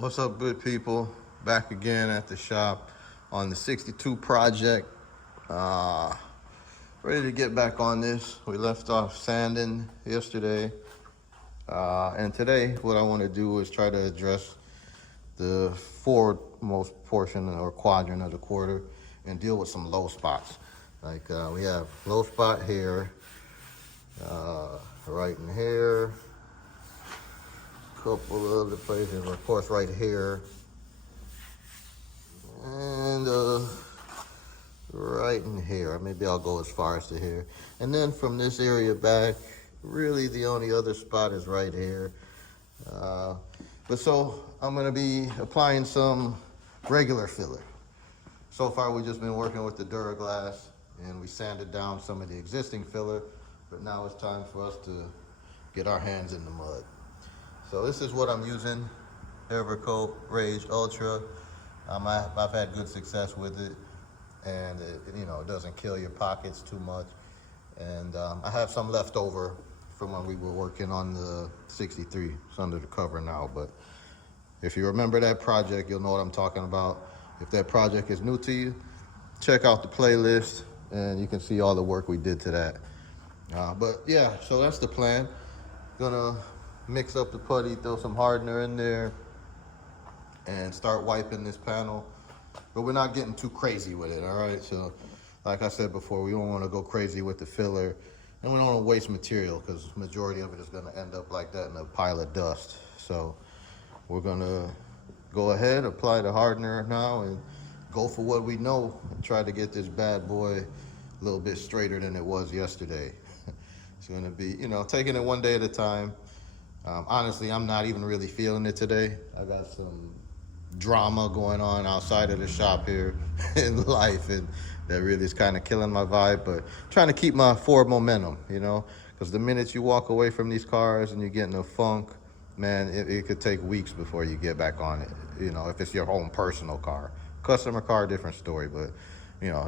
What's up, good people? Back again at the shop on the 62 project. Uh, Ready to get back on this. We left off sanding yesterday. And today, what I want to do is try to address the foremost portion or quadrant of the quarter and deal with some low spots. Like we have low spot here, right in here, couple other places, of course, right here, and right in here. Maybe I'll go as far as to here. And then from this area back, really the only other spot is right here. But so I'm gonna be applying some regular filler. So far we've just been working with the Duraglass and we sanded down some of the existing filler, but now it's time for us to get our hands in the mud. So this is what I'm using, Evercoat Rage Ultra. I've had good success with it, and it doesn't kill your pockets too much. And I have some left over from when we were working on the 63. It's under the cover now, but if you remember that project, you'll know what I'm talking about. If that project is new to you, check out the playlist and you can see all the work we did to that. But yeah, so that's the plan. Gonna mix up the putty, throw some hardener in there, and start wiping this panel. But we're not getting too crazy with it, all right? So, like I said before, we don't want to go crazy with the filler, and we don't want to waste material because the majority of it is going to end up like that in a pile of dust. So, we're going to go ahead, apply the hardener now, and go for what we know, and try to get this bad boy a little bit straighter than it was yesterday. It's going to be, taking it one day at a time. Honestly, I'm not even really feeling it today. I got some drama going on outside of the shop here in life, and that really is kind of killing my vibe, but trying to keep my forward momentum, because the minute you walk away from these cars and you get in a funk, man, it could take weeks before you get back on it, if it's your own personal car. Customer car, different story, but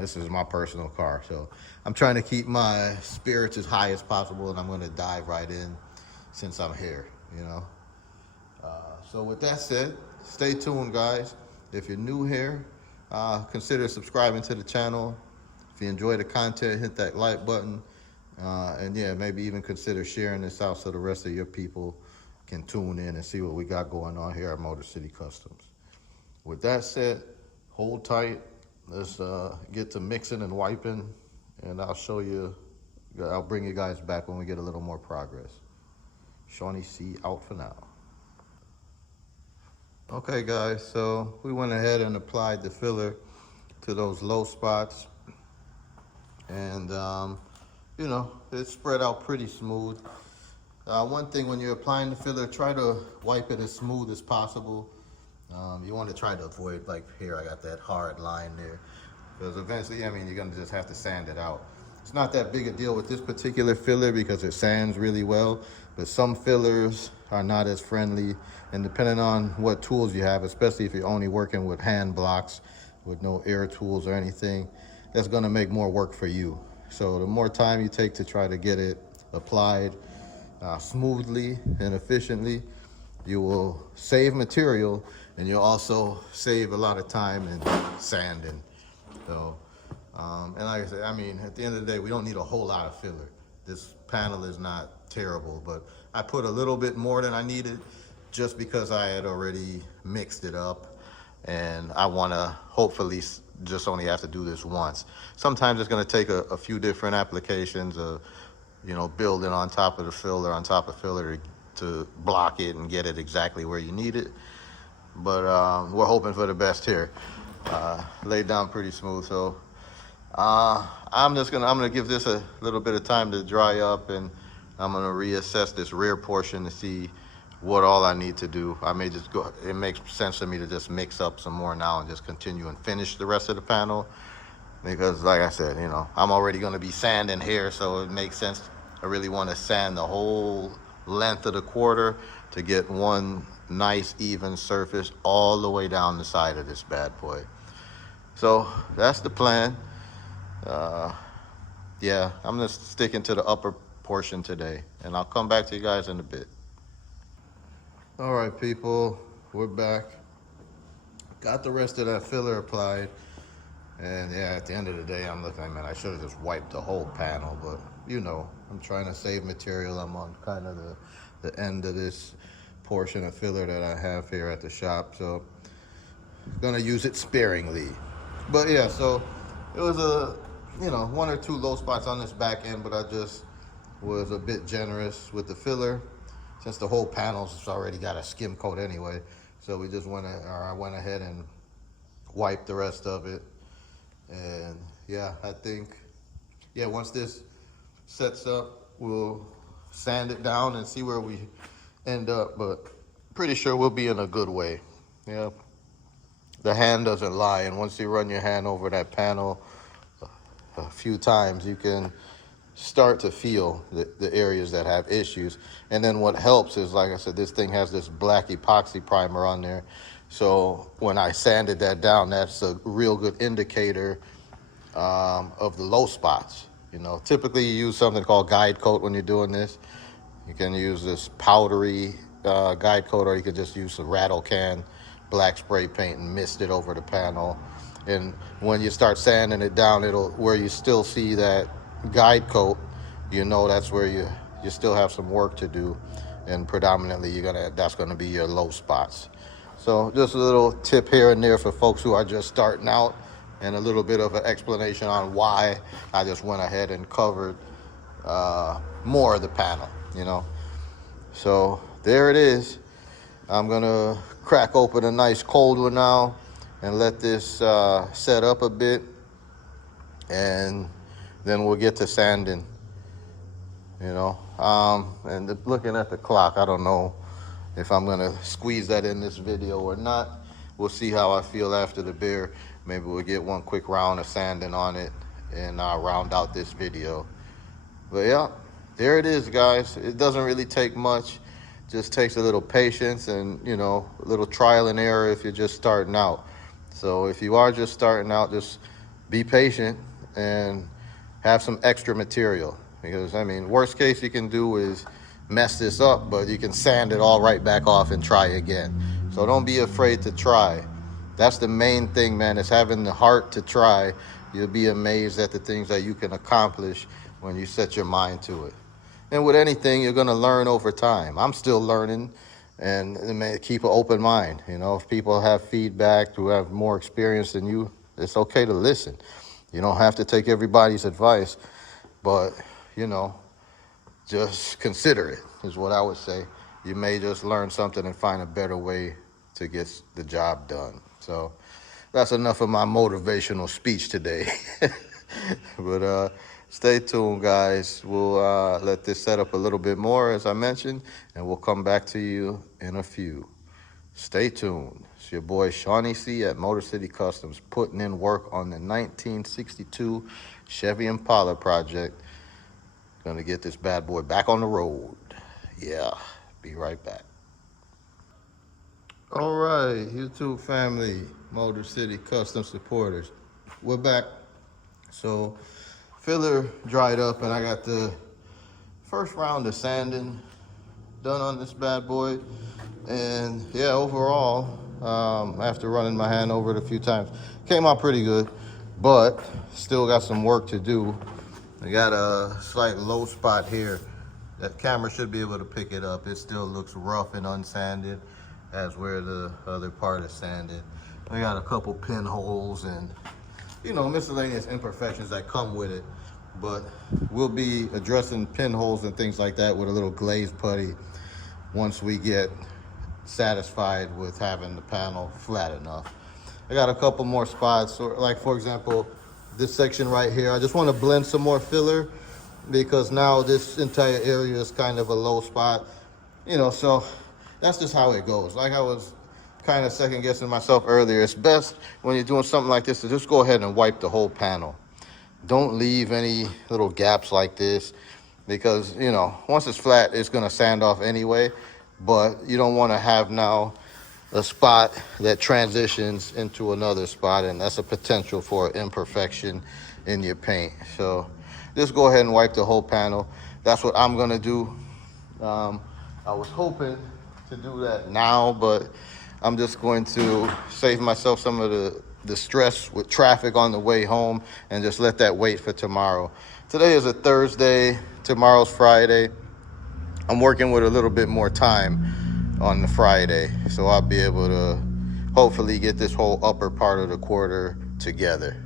this is my personal car, so I'm trying to keep my spirits as high as possible, and I'm going to dive right in since I'm here. So with that said, stay tuned, guys. If you're new here, consider subscribing to the channel. If you enjoy the content, hit that like button. And yeah, maybe even consider sharing this out so the rest of your people can tune in and see what we got going on here at Motor City Customs. With that said, hold tight. Let's get to mixing and wiping, and I'll bring you guys back when we get a little more progress. Shawnee C out for now. Okay, guys, so we went ahead and applied the filler to those low spots, and it spread out pretty smooth. One thing, when you're applying the filler, try to wipe it as smooth as possible. You want to try to avoid, like here, I got that hard line there, because eventually, you're gonna just have to sand it out. It's not that big a deal with this particular filler because it sands really well, but some fillers are not as friendly, and depending on what tools you have, especially if you're only working with hand blocks with no air tools or anything, that's gonna make more work for you. So the more time you take to try to get it applied smoothly and efficiently, you will save material, and you'll also save a lot of time in sanding. So, and like I said, at the end of the day, we don't need a whole lot of filler. This panel is not terrible, but I put a little bit more than I needed just because I had already mixed it up, and I want to hopefully just only have to do this once. Sometimes it's going to take a few different applications of, building on top of the filler, on top of filler to block it and get it exactly where you need it. But we're hoping for the best here. Laid down pretty smooth, so I'm gonna give this a little bit of time to dry up, and I'm gonna reassess this rear portion to see what all I need to do. I may just go, it makes sense to me to just mix up some more now and just continue and finish the rest of the panel, because like I said, I'm already gonna be sanding here, so it makes sense. I really want to sand the whole length of the quarter to get one nice even surface all the way down the side of this bad boy. So that's the plan. Yeah, I'm just sticking to the upper portion today, and I'll come back to you guys in a bit. All right, people, we're back. Got the rest of that filler applied. And yeah, at the end of the day, I'm looking, man, I should have just wiped the whole panel, but you know, I'm trying to save material. I'm on kind of the end of this portion of filler that I have here at the shop, so I'm gonna use it sparingly. But yeah, so it was one or two low spots on this back end, but I just was a bit generous with the filler since the whole panel's already got a skim coat anyway. So I went ahead and wiped the rest of it. And yeah, I think, yeah, once this sets up, we'll sand it down and see where we end up, but pretty sure we'll be in a good way. Yeah, the hand doesn't lie, and once you run your hand over that panel a few times, you can start to feel the areas that have issues. And then what helps is, like I said, this thing has this black epoxy primer on there. So when I sanded that down, that's a real good indicator of the low spots. You know, typically you use something called guide coat when you're doing this. You can use this powdery guide coat, or you could just use a rattle can black spray paint and mist it over the panel. And when you start sanding it down, where you still see that guide coat, you know that's where you still have some work to do, and predominantly that's gonna be your low spots. So just a little tip here and there for folks who are just starting out, and a little bit of an explanation on why I just went ahead and covered more of the panel, you know. So there it is. I'm gonna crack open a nice cold one now and let this set up a bit, and then we'll get to sanding, you know. And looking at the clock, I don't know if I'm gonna squeeze that in this video or not. We'll see how I feel after the beer. Maybe we'll get one quick round of sanding on it and round out this video. But yeah, there it is, guys. It doesn't really take much. Just takes a little patience and, you know, a little trial and error if you're just starting out. So if you are just starting out, just be patient and have some extra material. Because, I mean, worst case you can do is mess this up, but you can sand it all right back off and try again. So don't be afraid to try. That's the main thing, man, is having the heart to try. You'll be amazed at the things that you can accomplish when you set your mind to it. And with anything, you're gonna learn over time. I'm still learning, and keep an open mind. You know, if people have feedback who have more experience than you, it's okay to listen. You don't have to take everybody's advice, but, you know, just consider it, is what I would say. You may just learn something and find a better way to get the job done. So that's enough of my motivational speech today. But stay tuned, guys. We'll let this set up a little bit more, as I mentioned, and we'll come back to you in a few. Stay tuned. It's your boy Shawnee C at Motor City Customs, putting in work on the 1962 Chevy Impala project. Gonna get this bad boy back on the road. Yeah, be right back. All right, YouTube family, Motor City Custom supporters, we're back. So filler dried up, and I got the first round of sanding done on this bad boy. And yeah, overall, after running my hand over it a few times, came out pretty good, but still got some work to do. I got a slight low spot here. That camera should be able to pick it up. It still looks rough and unsanded, as where the other part is sanded. I got a couple pinholes and, you know, miscellaneous imperfections that come with it. But we'll be addressing pinholes and things like that with a little glazed putty once we get satisfied with having the panel flat enough. I got a couple more spots, like for example, this section right here. I just want to blend some more filler because now this entire area is kind of a low spot, you know, so that's just how it goes. Like I was kind of second guessing myself earlier, it's best when you're doing something like this to just go ahead and wipe the whole panel. Don't leave any little gaps like this, because, you know, once it's flat, it's going to sand off anyway, but you don't want to have now a spot that transitions into another spot, and that's a potential for imperfection in your paint. So just go ahead and wipe the whole panel. That's what I'm gonna do. I was hoping to do that now, but I'm just going to save myself some of the stress with traffic on the way home and just let that wait for tomorrow. Today is a Thursday, tomorrow's Friday. I'm working with a little bit more time on the Friday, so I'll be able to hopefully get this whole upper part of the quarter together.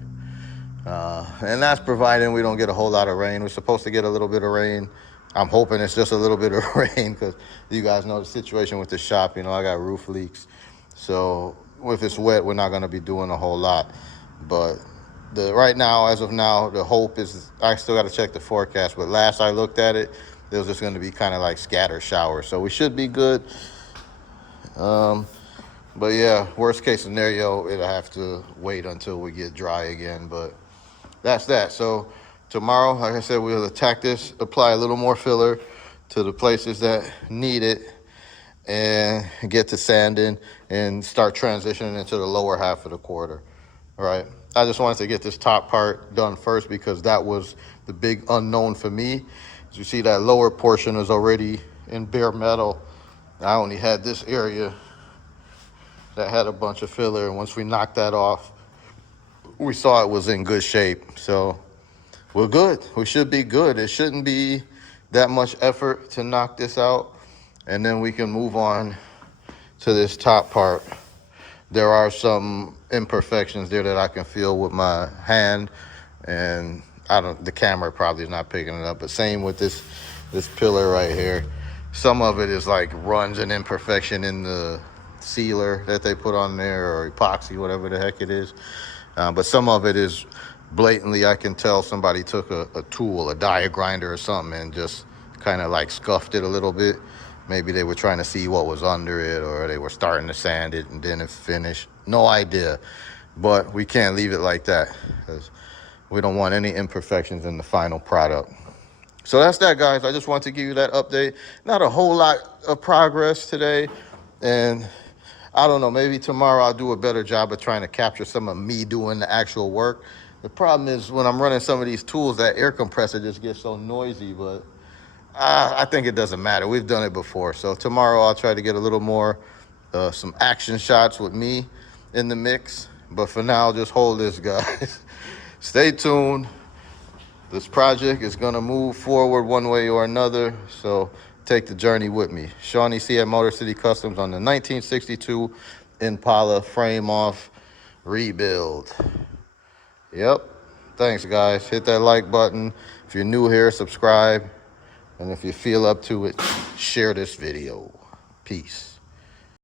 And that's providing we don't get a whole lot of rain. We're supposed to get a little bit of rain. I'm hoping it's just a little bit of rain because you guys know the situation with the shop. You know, I got roof leaks. So if it's wet, we're not going to be doing a whole lot. But right now, as of now, the hope is, I still got to check the forecast. But last I looked at it, there was just going to be kind of like scattered showers. So we should be good. But yeah, worst case scenario, it'll have to wait until we get dry again. But that's that. So tomorrow, like I said, we'll attack this, apply a little more filler to the places that need it, and get to sanding and start transitioning into the lower half of the quarter. All right. I just wanted to get this top part done first because that was the big unknown for me. As you see, that lower portion is already in bare metal. I only had this area that had a bunch of filler, and once we knocked that off, we saw it was in good shape. So we're good. We should be good. It shouldn't be that much effort to knock this out, and then we can move on to this top part. There are some imperfections there that I can feel with my hand, and the camera probably is not picking it up, but same with this pillar right here. Some of it is like runs an imperfection in the sealer that they put on there, or epoxy, whatever the heck it is. But some of it is blatantly, I can tell somebody took a tool, a die grinder or something, and just kind of like scuffed it a little bit. Maybe they were trying to see what was under it, or they were starting to sand it and then it finished. No idea. But we can't leave it like that because we don't want any imperfections in the final product. So that's that, guys. I just wanted to give you that update. Not a whole lot of progress today. And I don't know, maybe tomorrow I'll do a better job of trying to capture some of me doing the actual work. The problem is when I'm running some of these tools, that air compressor just gets so noisy, but I think it doesn't matter. We've done it before. So tomorrow I'll try to get a little more, some action shots with me in the mix. But for now, just hold this, guys. Stay tuned. This project is going to move forward one way or another. So take the journey with me. Shawnee C at Motor City Customs on the 1962 Impala frame off rebuild. Yep. Thanks, guys. Hit that like button. If you're new here, subscribe. And if you feel up to it, share this video. Peace.